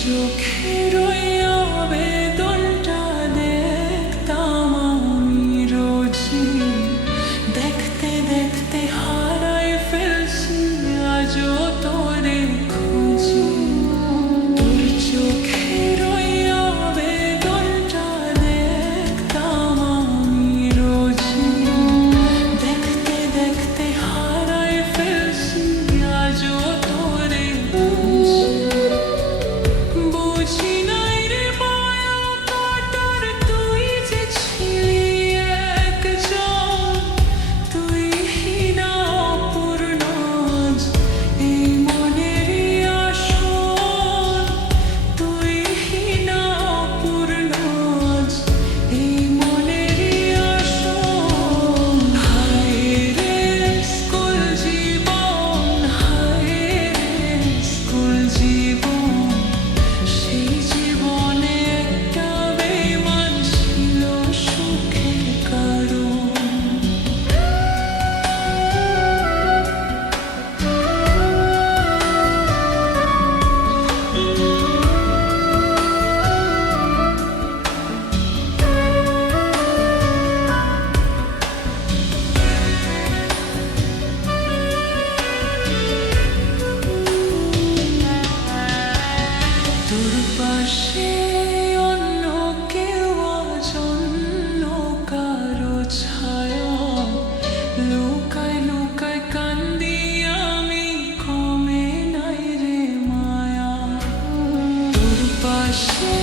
চোখের ওই আবেদনটা দেখতাম আমি রোজই, দেখতে দেখতে হারাই ফেলছি আজও তোরে খুঁজি। তোর চোখের ওই আবেদনটা দেখতাম আমি রোজই, দেখতে দেখতে হারাই ফেলছি আজও তোরে খুঁজি। বুঝি নাই রে মায়া কাটার তুই যে ছিলি একজন, তুই হীনা অপূর্ণ আজ এই মনেরই আসন, তুই হীনা অপূর্ণ আজ এই মনেরই আসন। হায় রে স্কুল জীবন, হায় রে স্কুল জীবন, সেই জীবনে একটা বেঈমান ছিল সুখের কারণ। তোর পাশে অন্য কেউ আজ অন্য কারো ছায়া, লুকায় লুকায় কান্দি আমি, কমে নাই রে মায়া। তোর পাশে